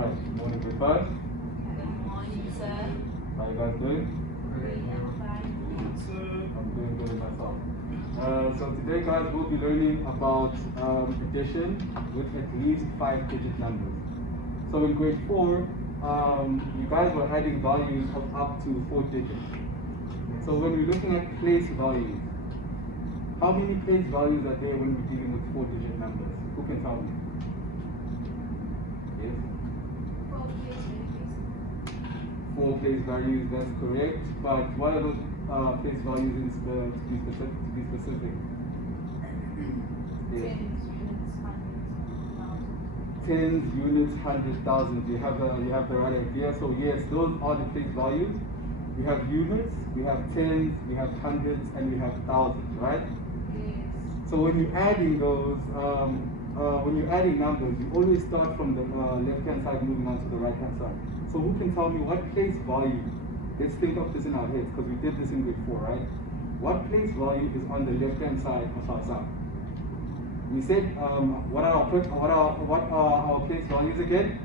Alright, good morning, good five. Good morning, sir. How you guys doing? Great and fine. I'm doing good myself. So today, guys, we'll be learning about addition with at least 5-digit numbers. So in grade 4, you guys were adding values of up to 4 digits. So when we're looking at place values, how many place values are there when we're dealing with 4-digit numbers? Who can tell me? Yes? 4 place values, that's correct. But what are those place values to be specific? Yes. Tens, units, hundreds, thousands. You have the right idea. So yes, those are the place values. We have units, we have tens, we have hundreds, and we have thousands, right? Yes. So when you're adding those, when you're adding numbers, you always start from the left-hand side moving on to the right-hand side. So who can tell me what place value, let's think of this in our heads because we did this in grade 4, right? What place value is on the left-hand side of our sum? We said, what are our place values again?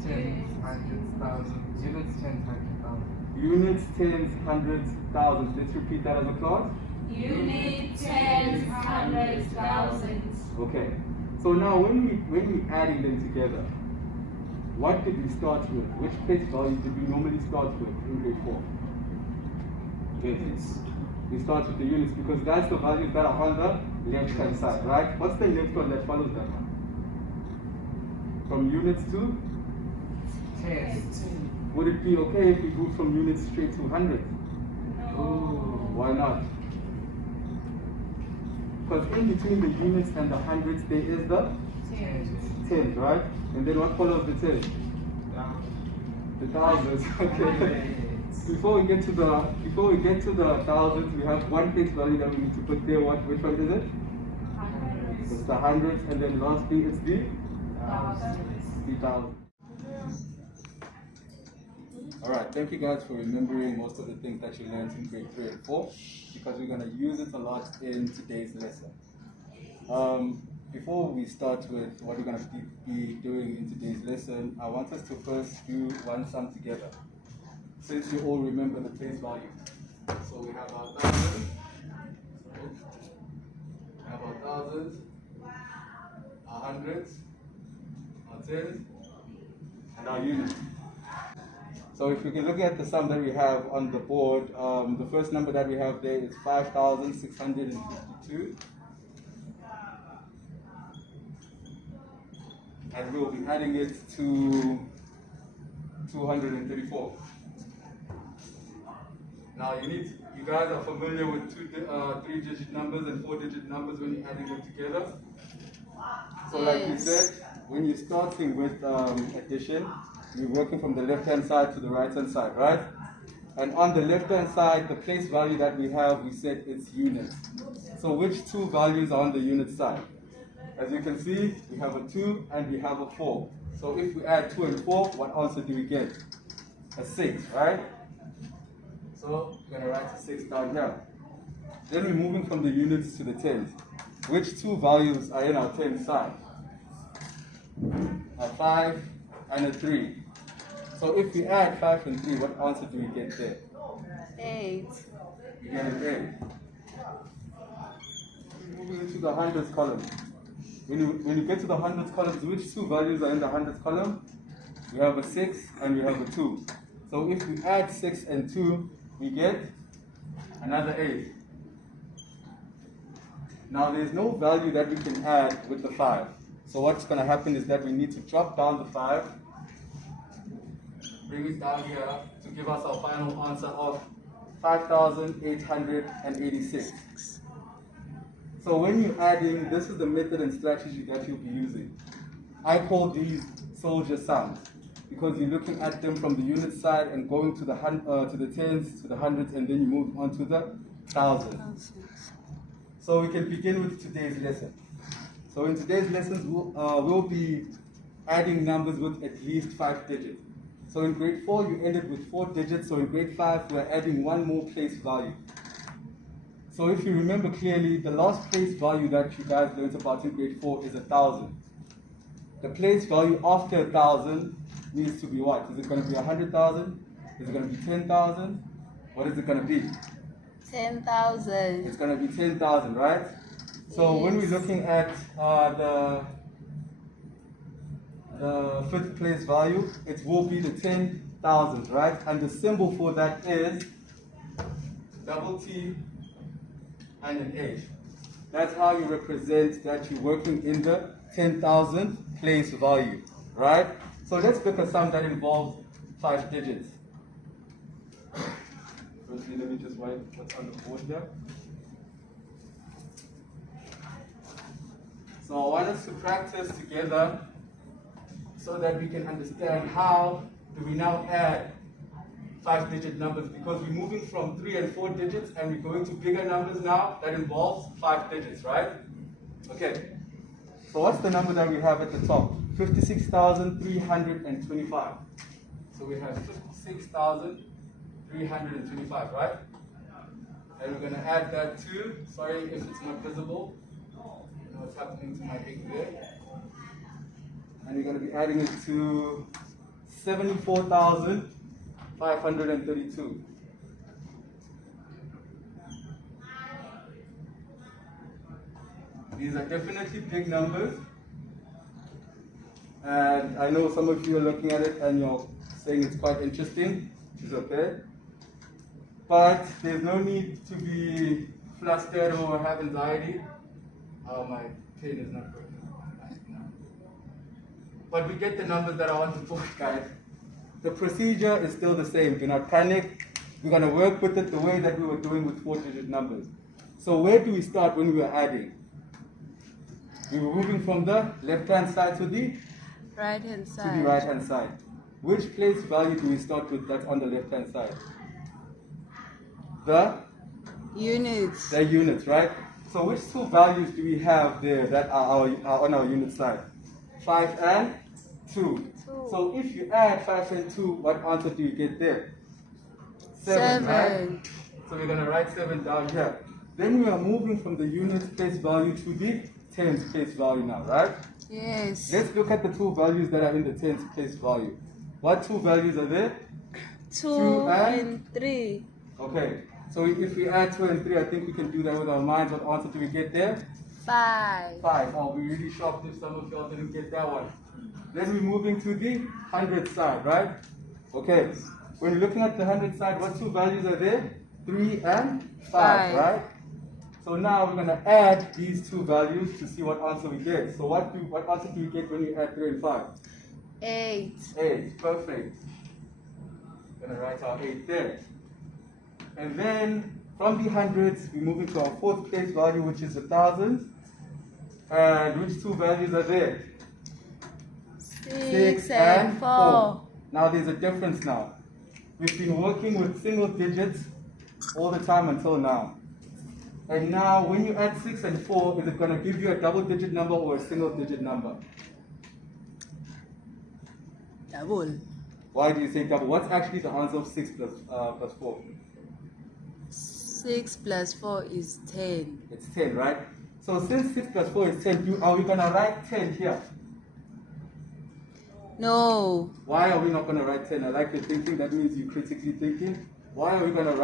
Tens, hundreds, thousands. Units, tens, hundreds, thousands. Units, tens, hundreds, thousands. Let's repeat that as a class. Unit, tens, hundreds, thousands. Okay. So now when we adding them together, what did we start with? Which place value did we normally start with in grade 4? Units. We start with the units because that's the values that are on the left-hand side, right? What's the next one that follows that one? From units to? Tens. Would it be okay if we move from units straight to hundreds? No. Why not? Because in between the units and the hundreds there is the Tens. tens, right? And then what follows the tens? The thousands. Okay. Before we get to the thousands, we have one place value that we need to put there. Which one is it? Hundreds. It's the hundreds, and then lastly it's the Thousands. 3,000. Alright, thank you guys for remembering most of the things that you learned in grade 3 and 4 because we're going to use it a lot in today's lesson. Before we start with what we're going to be doing in today's lesson, I want us to first do one sum together. Since you all remember the place value. So we have our thousands, our hundreds, our tens, and our units. So if we can look at the sum that we have on the board, the first number that we have there is 5,652. And we'll be adding it to 234. Now you guys are familiar with 3-digit numbers and 4-digit numbers when you're adding them together. So like we said, when you're starting with addition, you're working from the left-hand side to the right-hand side, right? And on the left-hand side, the place value that we have, we said it's units. So which two values are on the unit side? As you can see, we have a 2 and we have a 4. So if we add 2 and 4, what answer do we get? A 6, right? So we're going to write a 6 down here. Then we're moving from the units to the tens. Which two values are in our tens side? A 5 and a 3. So if we add 5 and 3, what answer do we get there? 8. We get an 8. Moving into the hundreds column. When you get to the hundreds columns, which two values are in the hundreds column? We have a 6 and we have a 2. So if we add 6 and 2, we get another 8. Now there's no value that we can add with the 5. So what's going to happen is that we need to drop down the 5, bring it down here to give us our final answer of 5,886. So when you're adding, this is the method and strategy that you'll be using. I call these soldier sums because you're looking at them from the unit side and going to the tens, to the hundreds, and then you move on to the thousands. So we can begin with today's lesson. So in today's lessons, we'll be adding numbers with at least 5 digits. So in grade 4, you ended with 4 digits. So in grade 5, we're adding one more place value. So if you remember clearly, the last place value that you guys learned about in grade 4 is 1,000. the place value after 1,000 needs to be what? Is it going to be 100,000? Is it going to be 10,000? What is it going to be? 10,000. It's going to be 10,000, right? So when we're looking at the fifth place value, it will be the 10,000, right? And the symbol for that is double T and an H. That's how you represent that you're working in the 10,000 place value, right? So let's look at some that involve 5 digits. Firstly, let me just write what's on the board here. So I want us to practice together so that we can understand how do we now add 5-digit numbers, because we're moving from 3 and 4 digits and we're going to bigger numbers now that involves 5 digits, right? Okay. So what's the number that we have at the top? 56,325. So we have 56,325, right? And we're going to add that to, sorry if it's not visible, I don't know what's happening to my ink there. And we're going to be adding it to 74,532. These are definitely big numbers. And I know some of you are looking at it and you're saying it's quite interesting, which is okay. But there's no need to be flustered or have anxiety. Oh, my pen is not working. But we get the numbers that are on the board, guys. The procedure is still the same. Do not panic. We're going to work with it the way that we were doing with 4-digit numbers. So where do we start when we are adding? We were moving from the left-hand side to the Right-hand side. To the right-hand side. Which place value do we start with that's on the left-hand side? The Units. The units, right? So which two values do we have there that are on our unit side? 5 and 2. So if you add 5 and 2, what answer do you get there? 7, right? So we're going to write 7 down here. Then we are moving from the units place value to the tens place value now, right? Yes. Let's look at the two values that are in the tens place value. What two values are there? 2 and 3. Okay. So if we add 2 and 3, I think we can do that with our minds. What answer do we get there? 5. 5. I'll be really shocked if some of y'all didn't get that one. Then we're moving to the 100 side, right? Okay. When you're looking at the 100 side, what two values are there? 3 and 5, right? So now we're going to add these two values to see what answer we get. So what answer do we get when you add 3 and 5? 8. 8. Perfect. Going to write our 8 there. And then from the hundreds, we're moving to our fourth place value, which is 1,000. And which two values are there? 6 and 4. Now there's a difference now. We've been working with single digits all the time until now. And now when you add 6 and 4, is it going to give you a double-digit number or a single-digit number? Double. Why do you say double? What's actually the answer of 6 plus 4? 6 plus 4 is 10. It's 10, right? So since 6 plus 4 is 10, are we going to write 10 here? No. Why are we not going to write 10? I like your thinking. That means you're critically thinking. Why are we not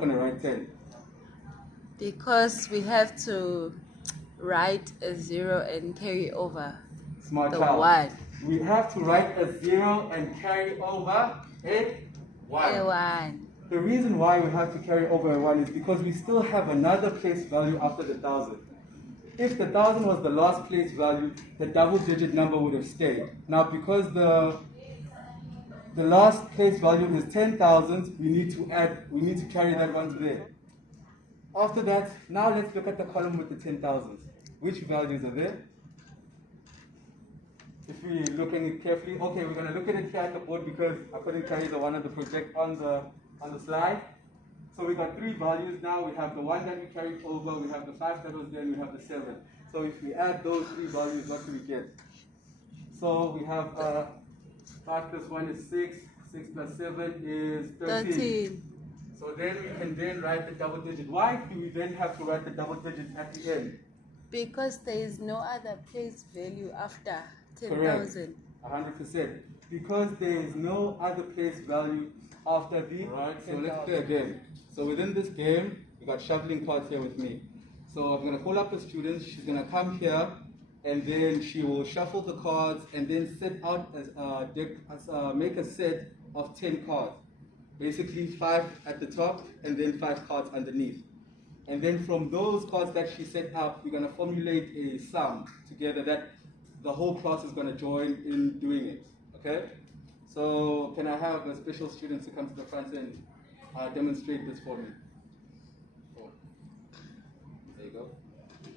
going to write 10? Because we have to write a 0 and carry over Smart the child. 1. We have to write a 0 and carry over a 1. A 1. The reason why we have to carry over a 1 is because we still have another place value after the 1,000. If the 1,000 was the last place value, the double-digit number would have stayed. Now, because the last place value is 10,000, we need to carry that one to there. After that, now let's look at the column with the 10,000s. Which values are there? If we're looking at it carefully, okay, we're going to look at it here at the board because I couldn't carry the one on the project on the slide. So we got 3 values now. We have the 1 that we carried over, we have the 5 that was there, and we have the 7. So if we add those 3 values, what do we get? So we have 5 plus 1 is 6, 6 plus 7 is 13. So then we can then write the double digit. Why do we then have to write the double digit at the end? Because there is no other place value after 10,000. 100%. Because there is no other place value after the. Alright, so let's play a game. So within this game, we got shuffling cards here with me. So I'm going to call up a student. She's going to come here, and then she will shuffle the cards and then set out as deck, make a set of 10 cards. Basically 5 at the top and then 5 cards underneath. And then from those cards that she set up, we're going to formulate a sum together that the whole class is going to join in doing it. Okay? So can I have a special student to come to the front and demonstrate this for me? Oh. There you go.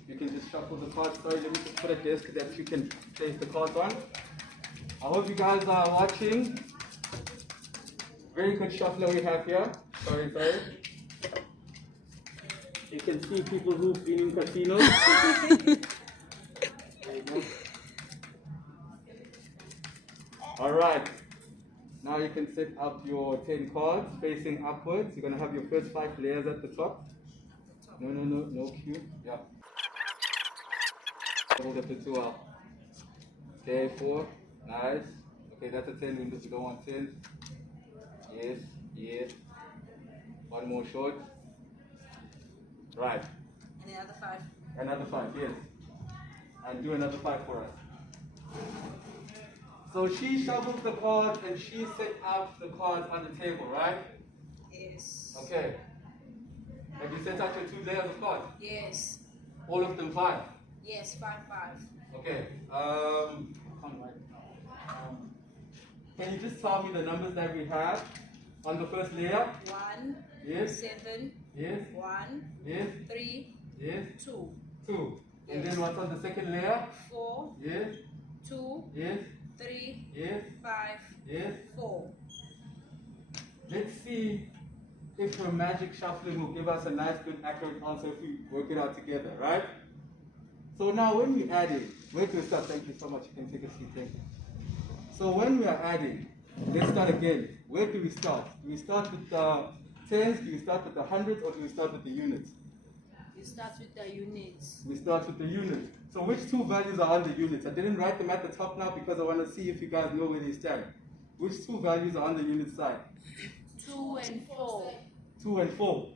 You can just shuffle the cards. Sorry, let me just put a desk that you can place the cards on. I hope you guys are watching. Very good shuffler we have here. Sorry. You can see people who've been in casinos. There you go. Alright. Now you can set up your 10 cards facing upwards. You're going to have your first 5 layers at the top. No cue. Yeah. Hold up the 2 out. Okay, 4. Nice. Okay, that's a 10. We don't want 10. Yes. One more short. Right. And another 5. Another 5, yes. And do another 5 for us. So she shuffles the cards and she set up the cards on the table, right? Yes. Okay. Have you set up your 2 layers of cards? Yes. All of them 5? Yes, 5. Okay. Come right now. Can you just tell me the numbers that we have on the first layer? 1. Yes. 7. Yes. 1. Yes. 3. Yes. 2. 2. And then what's on the second layer? 4. Yes. 2. Yes. 3. Yes. 5. Yes. 4. Let's see if her magic shuffling will give us a nice, good, accurate answer if we work it out together, right? So now when we add it, where do we start? Thank you so much. You can take a seat. Thank you. So when we are adding, let's start again. Where do we start? Do we start with the tens? Do we start with the hundreds? Or do we start with the units? You start with the units. We start with the units. So which 2 values are on the units? I didn't write them at the top now because I want to see if you guys know where they stand. Which 2 values are on the unit side? 2 and 4. 2 and 4.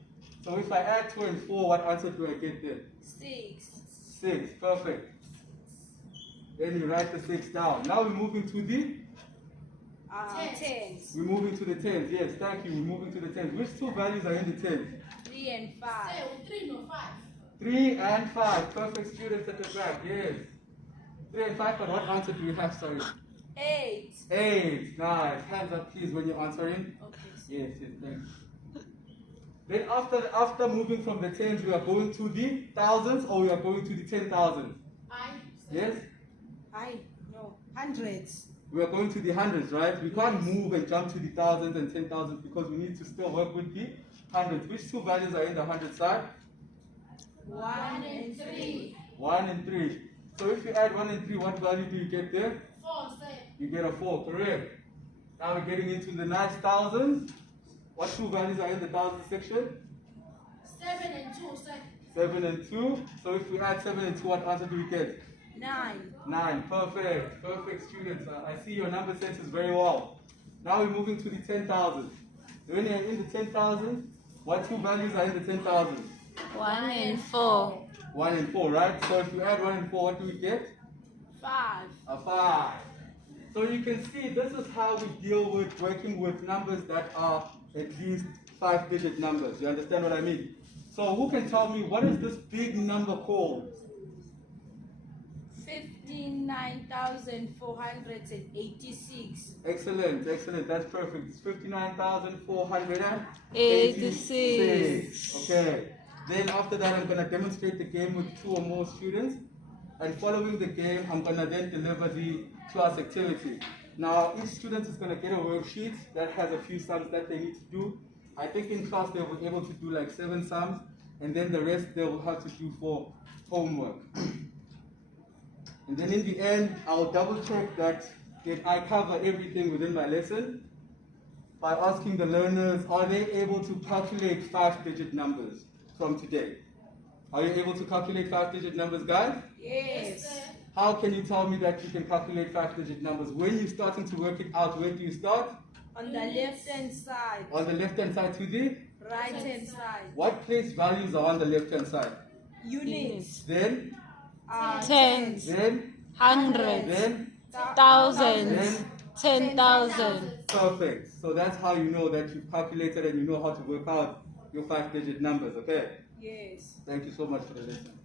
So if I add 2 and 4, what answer do I get there? 6. 6. Perfect. Then you write the 6 down. Now we're moving to the? 10s. We're moving to the 10s. Yes, thank you. We're moving to the 10s. Which 2 values are in the 10s? 3 and 5. 3 and 5. Perfect students at the back. Yes. 3 and 5, but what answer do you have? Sorry. 8. 8. Nice. Hands up, please, when you're answering. Okay. Yes, thanks. Then after moving from the tens, we are going to the thousands, or we are going to the 10,000? Yes? No. Hundreds. We are going to the hundreds, right? We can't move and jump to the thousands and 10,000 because we need to still work with the hundreds. Which 2 values are in the hundred side? 1 and 3. 1 and 3. So if you add 1 and 3, what value do you get there? 4, You get a 4, correct. Now we're getting into the nice thousands. What 2 values are in the thousands section? 7 and 2, 7 and 2. So if we add 7 and 2, what answer do we get? 9. 9. Perfect. Perfect, students. I see your number sense is very well. Now we're moving to the 10,000. When you're in the 10,000, what 2 values are in the 10,000? 1 and 4. 1 and 4, right? So if you add 1 and 4, what do we get? 5. A 5. So you can see this is how we deal with working with numbers that are at least 5-digit numbers. You understand what I mean? So who can tell me what is this big number called? 59,486. Excellent, excellent. That's perfect. It's 59,486. Okay. Then after that, I'm going to demonstrate the game with 2 or more students. And following the game, I'm going to then deliver the class activity. Now, each student is going to get a worksheet that has a few sums that they need to do. I think in class they will be able to do like 7 sums, and then the rest they will have to do for homework. And then in the end, I'll double check that I cover everything within my lesson by asking the learners, are they able to calculate 5-digit numbers from today? Are you able to calculate 5-digit numbers, guys? Yes. How can you tell me that you can calculate 5-digit numbers? When you're starting to work it out, where do you start? On the left-hand side. On the left-hand side to the? Right-hand side. What place values are on the left-hand side? Units. Then? Tens, Then? hundreds, Then? thousands, Then? 10,000. Perfect. So that's how you know that you've calculated and you know how to work out your 5-digit numbers, okay? Yes. Thank you so much for the lesson.